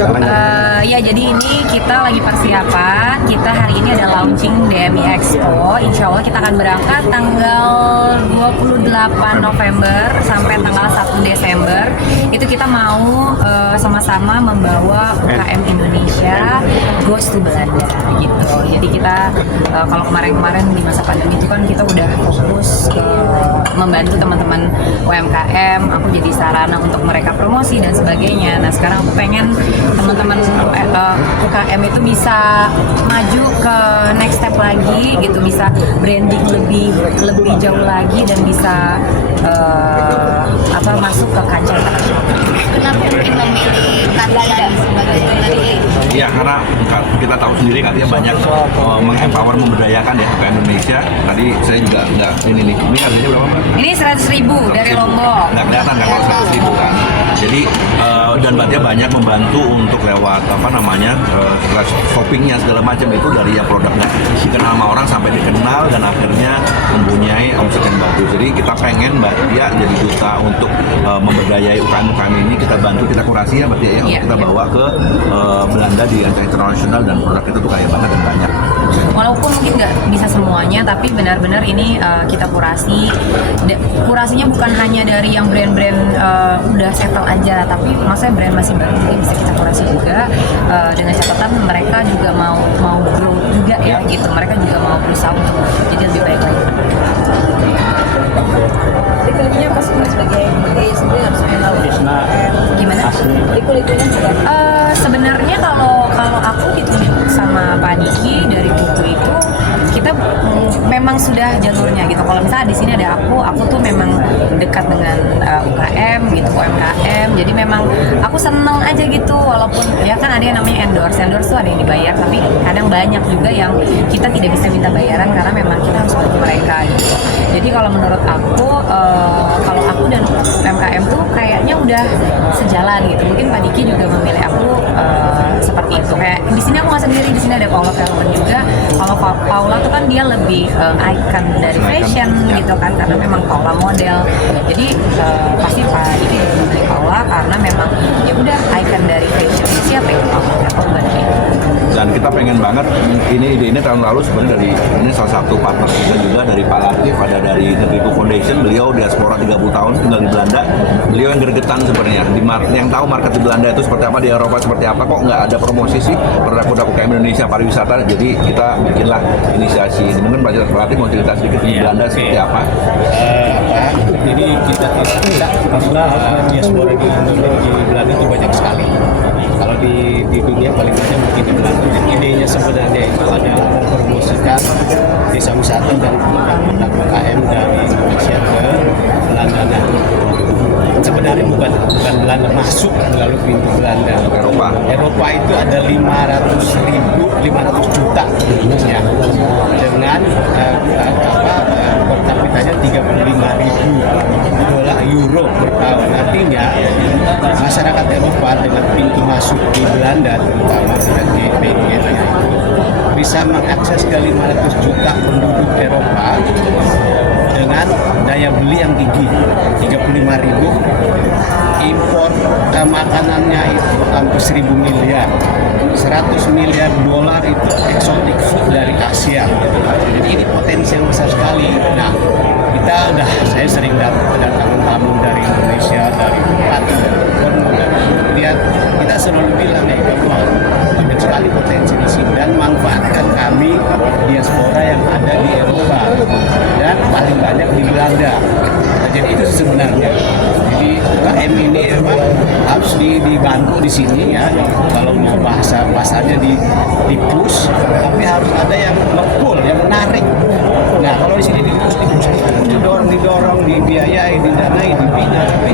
Ya jadi ini kita lagi persiapan. Kita hari ini ada launching DMI Expo. Insya Allah kita akan berangkat tanggal 28 November sampai tanggal 1 Desember. Itu kita mau sama-sama membawa UKM Indonesia goes to Belanda gitu. Jadi kita kalau kemarin-kemarin di masa pandemi itu kan kita udah fokus ke membantu teman-teman UMKM. Aku jadi sarana untuk mereka promosi dan sebagainya. Nah sekarang aku pengen teman-teman UKM itu bisa maju ke next step lagi gitu, bisa branding lebih jauh lagi dan bisa masuk ke kancah internasional. Kenapa mungkin memilih kalian sebagai pelatih? Ya karena kita tahu sendiri katanya banyak mengempower, memberdayakan ya UKM Indonesia. Tadi saya juga nggak ini harganya berapa Mbak? Ini 100.000 dari Lombok. Nggak kelihatan kan kalau 100.000 kan. Jadi dan dia banyak membantu untuk lewat shoppingnya segala macam itu dari ya produknya dikenal sama orang sampai dikenal dan akhirnya mempunyai omset yang bagus. Jadi kita pengen Mbak Tia jadi duta untuk memberdayai UKM ini, kita bantu, kita kurasi ya Mbak Tia ya, kita bawa ke Belanda di kancah internasional dan produk itu tuh kaya banget dan banyak. Walaupun mungkin nggak bisa semuanya, tapi benar-benar ini kita kurasi. Kurasinya bukan hanya dari yang brand-brand udah settle aja, tapi maksudnya brand masih baru mungkin bisa kita kurasi juga dengan catatan mereka juga mau grow juga ya gitu. Mereka juga mau berusaha untuk jadi lebih baik lagi. Liku-likunya pas sebagai sendiri harus kenal Gimana? Liku-likunya Sebenarnya kalau aku gitu sama Pak Diki dari buku itu kita memang sudah jalurnya gitu. Kalau misalnya di sini ada aku tuh memang dekat dengan UKM gitu, UMKM. Jadi memang aku seneng aja gitu, walaupun ya kan ada yang namanya endorse tuh ada yang dibayar, tapi kadang banyak juga yang kita tidak bisa minta bayaran karena memang kita harus bantu mereka gitu. Jadi kalau menurut aku, kalau aku dan UMKM tuh kayaknya udah sejalan gitu. Mungkin Pak Diki juga memilih aku seperti itu. Kayak di sini aku nggak sendiri, di sini ada Paula Velman juga. Kalau Paula tuh kan dia lebih icon dari fashion gitu kan, karena memang Paula model. Jadi pasti Pak Diki memilih Paula karena memang ya udah icon dari fashion. Siapa itu Paula? Dan kita pengen banget ini tahun lalu sebenarnya dari ini salah satu partner kita juga dari Pak Latif, ada dari Negeriku Foundation. Beliau diaspora 30 tahun tinggal di Belanda. Beliau yang gregetan sebenarnya yang tahu market di Belanda itu seperti apa, di Eropa seperti apa, kok nggak ada promosi sih produk-produk UKM Indonesia pariwisata. Jadi kita bikinlah inisiasi ini. Mungkin Pak Latif mau cerita sedikit di Belanda seperti apa? Jadi kita diaspora di Belanda itu banyak sekali. Kalau di dunia paling banyak mungkin di Belanda. Idenya sebenarnya itu adalah mempromosikan desa wisata dan produk UKM dari Indonesia ke Belanda. Sebenarnya bukan Belanda masuk melalui pintu Belanda. Eropa itu ada 500 juta ya, dengan per kapitanya 35.000 dolar euro per tahun. Artinya masyarakat Eropa dengan pintu masuk di Belanda terutama di PGN bisa mengakses ke 500 juta penduduk Eropa dengan daya beli yang tinggi, 35.000. Impor makanannya itu hampir 1.000 miliar, 100 miliar dolar itu eksotik food dari Asia. Jadi ini potensi yang besar sekali. Nah, saya sering kedatangan tamu dari Indonesia, dari Batu, kemudian kita selalu bilang ya, banyak sekali potensi di sini dan manfaatkan kami diaspora yang ada di Eropa dan paling banyak di Belanda. Nah, jadi itu sebenarnya. Jadi UKM ini memang harus dibantu di sini ya. Kalau mau bahasanya di push, tapi harus ada yang nge-pull, yang menarik. Nah, kalau di sini didorong, dibiayai, didanai, dibina, tapi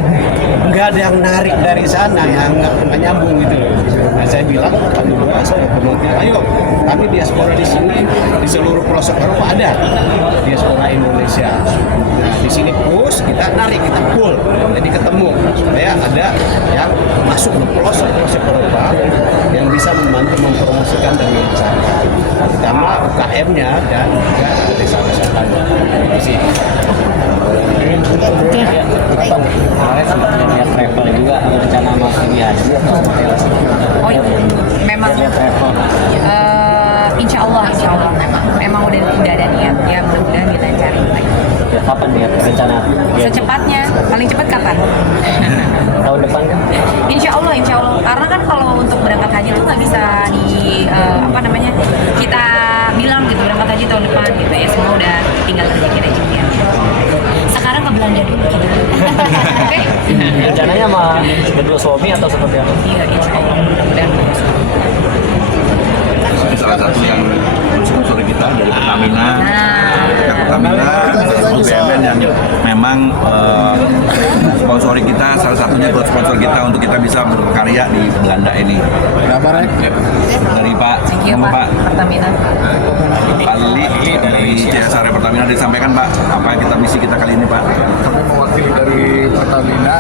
nggak ada yang narik dari sana, yang nggak nyambung gitu. Nah, saya bilang, saya promosi, ayo kami diaspora di sini, di seluruh pelosok Eropa ada diaspora Indonesia. Nah, di sini push, kita narik, kita pull, jadi ketemu supaya ada yang masuk ke pelosok Eropa yang bisa membantu mempromosikan dan membesarkan, terutama UKM-nya dan juga desa wisatanya. Itu sih. Kemarin sempat lihat travel juga, ada rencana mau pergi haji atau hotel? Oh itu Rencananya sama berdua suami atau seperti apa? Iya, insya Allah mudah-mudahan. Ini salah satu yang sponsor kita dari Pertamina. Pertamina, BUMN yang memang sponsori kita, salah satunya buat sponsor kita untuk kita bisa berkarya di Belanda ini. Berapa, Rek? Dari Pak, Thank you Pak Pertamina. Pak Lili dari CSR Pertamina disampaikan Pak, apa kita misi kita kali ini Pak? Kami mewakili dari Pertamina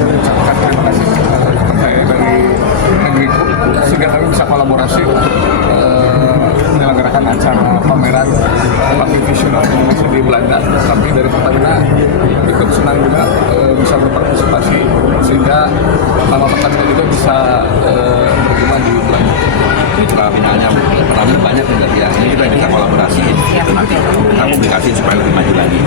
mengucapkan terima kasih kepada teman saya dari Negriku sehingga kami bisa kolaborasi untuk menyelenggarakan acara pameran Public Vision of Indonesia di Belanda. Kami dari Pertamina ikut senang juga bisa berpartisipasi sehingga nama Pertamina juga bisa berguna di Belanda. Mitra binanya Pertamina banyak juga ya. Ini kita bisa kolaborasi itu nanti kita publikasi supaya lebih maju lagi.